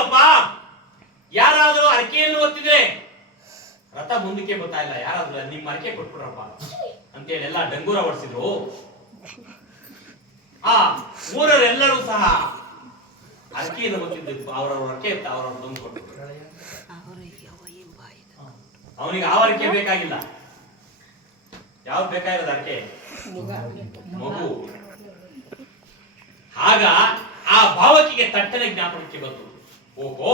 ಇಲ್ವಪ್ಪ? ಯಾರಾದರೂ ಅರಕೆಯನ್ನು ಹೊತ್ತಿದ್ರೆ ರಥ ಮುಂದಕ್ಕೆ ಬರ್ತಾ ಇಲ್ಲ. ಯಾರಾದ್ರೂ ನಿಮ್ಮ ಅರಕೆ ಕೊಟ್ಬಿಡ್ರಪ್ಪ ಅಂತೇಳಿ ಎಲ್ಲ ಡಂಗೂರ ಹೊಡಿಸಿದ್ರು. ಆ ಊರರೆಲ್ಲರೂ ಸಹ ಅರಕೆಯನ್ನು ಹೊತ್ತಿದ್ದು ಅವರವ್ರ ಅರಕೆ ಅವರವ್ರ ತಂದು ಕೊಟ್ಟು. ಅವನಿಗೆ ಆ ಅರಕೆ ಬೇಕಾಗಿಲ್ಲ. ಯಾವ್ದು ಬೇಕಾಗಿರೋದು ಅರಕೆ? ಮಗು. ಆಗ ಆ ಭಾವಕಿಗೆ ತಟ್ಟನೆ ಜ್ಞಾಪಕಕ್ಕೆ ಬಂತು, ಓಹೋ,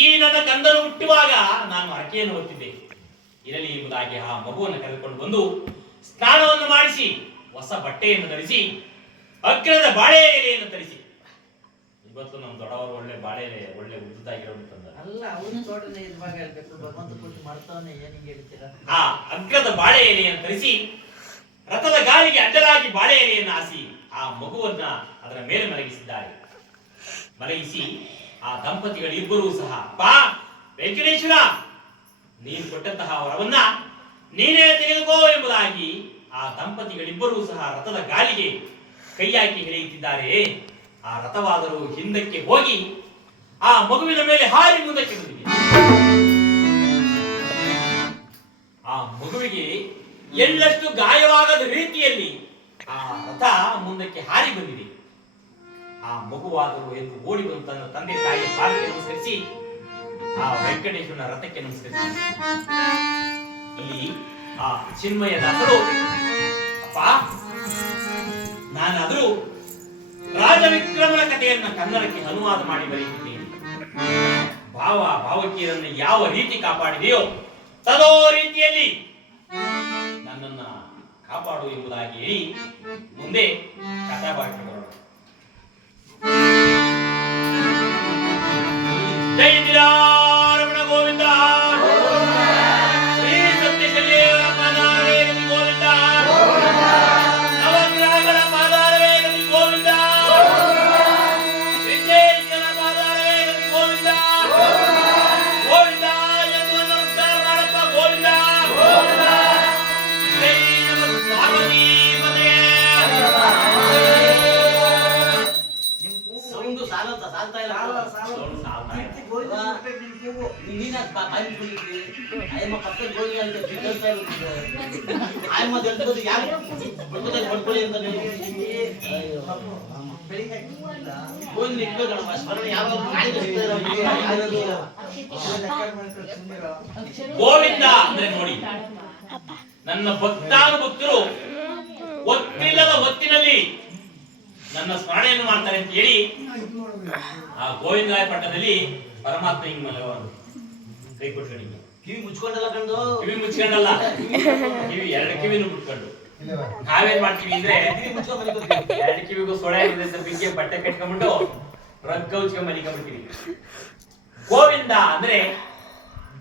ಈ ನನ್ನ ಕಂದನು ಹುಟ್ಟುವಾಗ ನಾನು ಅರಕೆಯನ್ನು ಹೊತ್ತಿದ್ದೆ, ಇರಲಿ ಎಂಬುದಾಗಿ ಆ ಮಗುವನ್ನು ಕರೆದುಕೊಂಡು ಬಂದು ಸ್ನಾನವನ್ನು ಮಾಡಿಸಿ ಹೊಸ ಬಟ್ಟೆಯನ್ನು ಧರಿಸಿ ಅಗ್ರದ ಬಾಳೆ ಎಲೆಯನ್ನು ತರಿಸಿ. ಇವತ್ತು ನಮ್ಮ ದೊಡ್ಡವರು ಒಳ್ಳೆ ಬಾಳೆ ಎಲೆ ಒಳ್ಳೆ ಉದ್ದಾಗಿರೋದು ತಂದ ಅಲ್ಲ, ಅವನು ತೋಟನೇ ಇರುವಾಗ ಹೇಳ್ಬೇಕು, ಭಗವಂತ ಕೊಟ್ಟು ಮಾಡ್ತಾನೆ, ಏನಿಗೆ ಹೇಳ್ತೀರಾ? ಆ ಅಗ್ರದ ಬಾಳೆ ಎಲೆಯನ್ನು ತರಿಸಿ ರಥದ ಗಾಲಿಗೆ ಅಡ್ಡಲಾಗಿ ಬಾಳೆ ಎಲೆಯನ್ನು ಹಾಸಿ ಆ ಮಗುವನ್ನ ಅದರ ಮೇಲೆ ಮಲಗಿಸಿದ್ದಾರೆ. ಮಲಗಿಸಿ ಆ ದಂಪತಿಗಳಿಬ್ಬರೂ ಸಹ, ಬಾ ವೆಂಕಟೇಶ್ವರ, ನೀನು ಕೊಟ್ಟಂತಹ ವರವನ್ನ ನೀನೇ ತೆಗೆದುಕೋ ಎಂಬುದಾಗಿ ಆ ದಂಪತಿಗಳಿಬ್ಬರೂ ಸಹ ರಥದ ಗಾಲಿಗೆ ಕೈ ಹಾಕಿ ಎಳೆಯುತ್ತಿದ್ದಾರೆ. ಆ ರಥವಾದರೂ ಹಿಂದಕ್ಕೆ ಹೋಗಿ ಆ ಮಗುವಿನ ಮೇಲೆ ಹಾರಿ ಮುಂದಕ್ಕೆ ಬಂದಿದೆ. ಆ ಮಗುವಿಗೆ ಎಳ್ಳಷ್ಟು ಗಾಯವಾಗದ ರೀತಿಯಲ್ಲಿ ಆ ರಥ ಮುಂದಕ್ಕೆ ಹಾರಿ ಬಂದಿದೆ. ಆ ಮಗುವಾದರೂ ಎಂದು ಓಡಿ ಬಂದು ತನ್ನ ತಂದೆ ತಾಯಿಯ ಪಾದಕ್ಕೆ ನಮಸ್ಕರಿಸಿ ಆ ವೆಂಕಟೇಶ್ವರನ ರಥಕ್ಕೆ ನಮಸ್ಕರಿಸಿ, ಇಲ್ಲಿ ಆ ಚಿನ್ಮಯ ದಾಸರು, ಅಪ್ಪ, ನಾನಾದರೂ ರಾಜವಿಕ್ರಮನ ಕಥೆಯನ್ನ ಕನ್ನಡಕ್ಕೆ ಅನುವಾದ ಮಾಡಿ ಬರೆಯುತ್ತಿದ್ದೇನೆ. ಭಾವ ಭಾವಕಿಯರನ್ನು ಯಾವ ರೀತಿ ಕಾಪಾಡಿದೆಯೋ ತದೋ ರೀತಿಯಲ್ಲಿ ನನ್ನನ್ನ ಕಾಪಾಡು ಎಂಬುದಾಗಿ ಹೇಳಿ ಮುಂದೆ ಕಥಾಭಾಗ ಬರೋಣ. ಜೈ ರಮಣ ಗೋವಿಂದ, ಶ್ರೀ ಸತ್ಯಶಲ್ಯವರ ಪಾದಾರವೇ ಗತಿ ಗೋವಿಂದ, ನವಗ್ರಹಗಳ ಪಾದಾರವೇ ಗತಿ ಗೋವಿಂದ, ವಿಜಯೇಶ್ವರ ಪಾದಾರವೇ ಗತಿ ಗೋವಿಂದ, ಗೋವಿಂದ ಎಂದು ನಮಸ್ಕಾರ ಮಾಡಪ್ಪ ಗೋವಿಂದ. ಜೈ ನಮ ಪಾರ್ವತಿ ಪದಯೇ. ಸೌಂಡು ಸಾಲ್ತಾ ಇಲ್ಲ. ಗೋವಿಂದ ಅಂದ್ರೆ ನೋಡಿ, ನನ್ನ ಭಕ್ತಾನುಭಕ್ತರು ಒತ್ತಿಲ್ಲದ ಹೊತ್ತಿನಲ್ಲಿ ನನ್ನ ಸ್ಮರಣೆಯನ್ನು ಮಾಡ್ತಾರೆ ಅಂತ ಹೇಳಿ ಆ ಗೋವಿಂದರಾಯ ಪಟ್ಟಣದಲ್ಲಿ ಪರಮಾತ್ಮ ಹಿಂಗ್ ಮಲಗವನು ಕೈ ಕೊಟ್ಕೊಂಡು ಕಿವಿ ಮುಚ್ಕೊಂಡಲ್ಲ ಕಂಡು, ಕಿವಿ ಮುಚ್ಕೊಂಡಲ್ಲ, ಕಿವಿ ಎರಡು ಕಿವಿನೂ ಮುಟ್ಕೊಂಡು ನಾವೇನ್ ಮಾಡ್ತೀವಿ ಅಂದ್ರೆ ಎರಡು ಕಿವಿಗೂ ಸೊಳೆ ಬಿಗ್ಗೆ ಬಟ್ಟೆ ಕಟ್ಕೊಂಡ್ಬಿಟ್ಟು ರಗ್ಗ ಉಚ್ಕೊಂಡ್ ಮಲಿಕೊಂಡ್ಬಿಡ್ತೀವಿ. ಗೋವಿಂದ ಅಂದ್ರೆ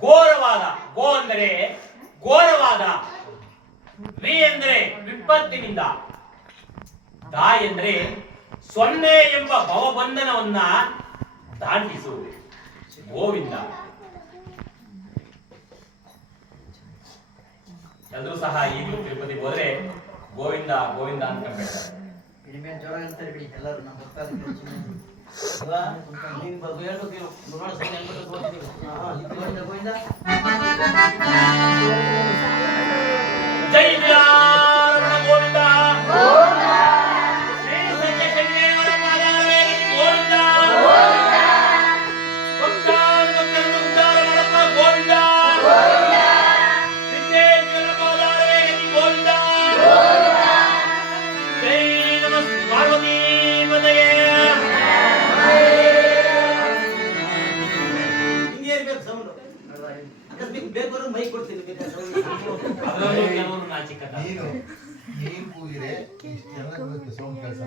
ಘೋರವಾದ, ಗೋ ಅಂದರೆ ಘೋರವಾದ, ವಿ ಅಂದ್ರೆ ವಿಪತ್ತಿನಿಂದ, ದಾ ಎಂದ್ರೆ ಸೊನ್ನೆ ಎಂಬ ಭವಬಂಧನವನ್ನ ದಾಟಿಸು ಗೋವಿಂದ. ಎಲ್ಲರೂ ಸಹ ಈಗಲೂ ತಿರುಪತಿಗೆ ಹೋದ್ರೆ ಗೋವಿಂದ ಗೋವಿಂದ ಅಂತ ಹೇಳ್ತಾರೆ. ಇನಿಮೇಲೆ ಜೋರ ಅಂತಾರೆ ಬಿಡಿ ಎಲ್ಲರೂ. ನಮ್ಮ ಭಕ್ತಾದಿಗಳು ನೀನು ಬರ್ದು ಹೇಳ್ಬೇಕು, ನೋಡ ಸರಿ ಹೇಳ್ಬಿಟ್ಟು ಗೋವಿಂದ ಗೋವಿಂದ. ಜೈ ರಮಣ ಗೋವಿಂದ, ಶ್ರೀ ಸತ್ಯಶಲ್ಯವರ ಪಾದಾರವೇ ಗತಿ ಗೋವಿಂದ, ಭಕ್ತಾನುಭಕ್ತರನ್ನು ಉದ್ಧಾರ ಮಾಡಪ್ಪ ಗೋವಿಂದ, ವಿಜಯೇಶ್ವರ ಪಾದಾರವೇ ಗತಿ ಗೋವಿಂದ. ಜೈ ನಮ ಪಾರ್ವತಿ ಪದಯೇ. ಹಿಂಗೆ ಇರ್ಬೇಕು ಸೌಂಡು. ಅಕಸ್ಮಾತ್ ಬೇಕಾದ್ರೂ ಮೈ ಕೊಡ್ತೀನಿ ಅದರಲ್ಲೂ ಕೆಲವರು ನಾಚಿಕತ. ನೀನು ಕೂಗಿರೆ ಇಷ್ಟೆಲ್ಲ ಸೌಂಡ್ ಕೆಲಸ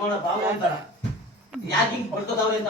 ನೋಡ ಭಾವ ಅಂತಾರ, ಯಾಕೆ ಹಿಂಗ್ ಬಡ್ಕೋತಾವ್ರೆ ಅಂತ